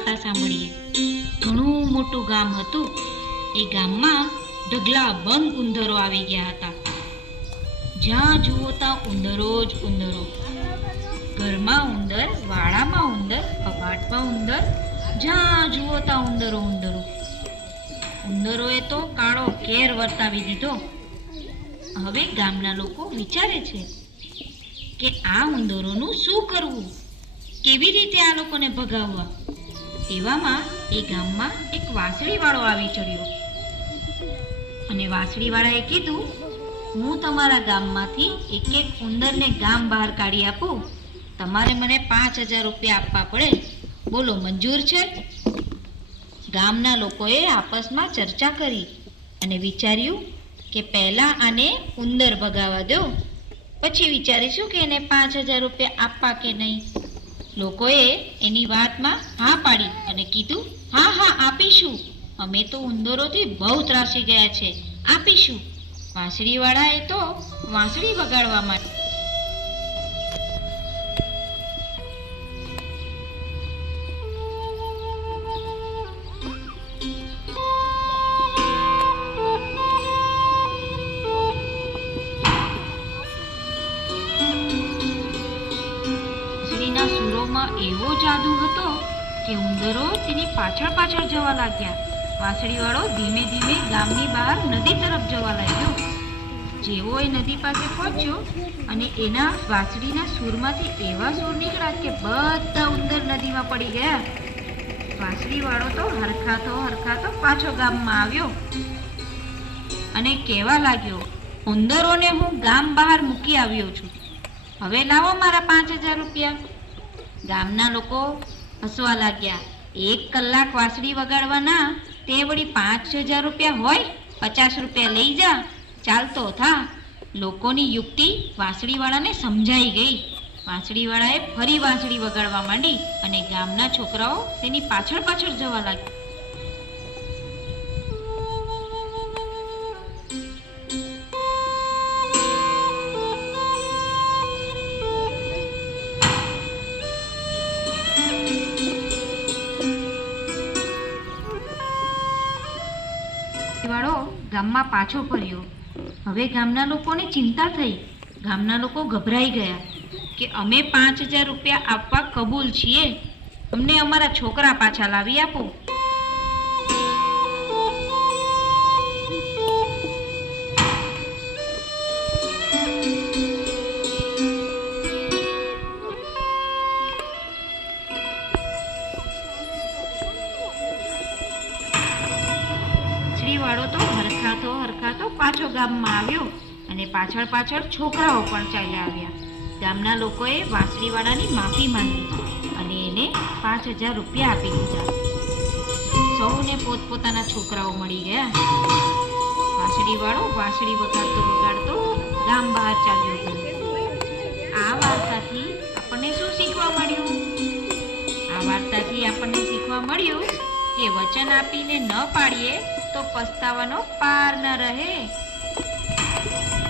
વાર્તા સાંભળીએ. ઘણું મોટું ગામ હતું. એ ગામમાં ઢગલા બંધ ઉંદરો આવી ગયા હતા. જ્યાં જુઓ ત્યાં ઉંદરો જ ઉંદરો. ઘરમાં ઉંદર, વાડામાં ઉંદર, કબાટમાં ઉંદર, જ્યાં જુઓ ત્યાં ઉંદરો ઉંદરો. ઉંદરોએ તો કાળો કેર વર્તાવી દીધો. હવે ગામના લોકો વિચારે છે કે આ ઉંદરોનું શું કરવું, કેવી રીતે આ લોકોને ભગાવવા. એવામાં એ ગામમાં એક વાંસળીવાળો આવી ચડ્યો અને વાંસળીવાળાએ કીધું, હું તમારા ગામમાંથી એક ઉંદરને ગામ બહાર કાઢી આપું. તમારે મને 5,000 રૂપિયા આપવા પડે. બોલો, મંજૂર છે? ગામના લોકોએ આપસમાં ચર્ચા કરી અને વિચાર્યું કે પહેલાં આને ઉંદર ભગાવવા દો, પછી વિચારીશું કે એને 5,000 રૂપિયા આપવા કે નહીં. લોકોએ એની વાતમાં હા પાડી અને કીધું, હા હા આપીશું, અમે તો ઉંદરોથી બહુ ત્રાસી ગયા છે, આપીશું. વાંસળીવાળાએ તો વાંસળી વગાડવા માંડી. વાંસળીના સૂરોમાં એવો જાદુ હતો કે ઉંદરો તેની પાછળ પાછળ જવા લાગ્યા. વાંસળીવાળો ધીમે ધીમે ગામની બહાર નદી તરફ જવા લાગ્યો. જેવો એ નદી પાસે પહોંચ્યો અને એના વાંસળીના સૂરમાંથી એવા સૂર નીકળ્યા કે બધા ઉંદર નદીમાં પડી ગયા. વાંસળીવાળો તો હરખાતો પાછો ગામમાં આવ્યો અને કહેવા લાગ્યો, ઉંદરોને હું ગામ બહાર મૂકી આવ્યો છું, હવે લાવો મારા 5,000 રૂપિયા. ગામના લોકો હસવા લાગ્યા. 1 કલાક વાંસળી વગાડવાના તે વળી 5,000 રૂપિયા હોય? 50 રૂપિયા લઈ જા, ચાલતો થા. લોકોની યુક્તિ વાંસળીવાળાને સમજાઈ ગઈ. વાંસળીવાળાએ ફરી વાંસળી વગાડવા માંડી અને ગામના છોકરાઓ તેની પાછળ પાછળ જવા લાગ્યા. વાળો ગામમાં પાછો ફર્યો. હવે ગામના લોકોને ચિંતા થઈ. ગામના લોકો ગભરાઈ ગયા કે અમે 5,000 રૂપિયા આપવા કબૂલ છીએ, અમને અમારા છોકરા પાછા લાવી આપો. વાળો તો હરખાતો પાછો ગામમાં આવ્યો અને પાછળ પાછળ છોકરાઓ પણ ચાલ્યા આવ્યા. ગામના લોકોએ વાંસળીવાળાની માફી માંગી અને એને 5,000 રૂપિયા આપી દીધા. સૌને પોતપોતાના છોકરાઓ મળી ગયા. વાંસળીવાળો વાંસળી વગાડતો ગામ બહાર ચાલ્યો ગયો. આ વાર્તાથી આપણને શું શીખવા મળ્યું? આ વાર્તાથી આપણને શીખવા મળ્યું કે વચન આપીને ન પાડીએ તો પસ્તાવાનો પાર ન રહે.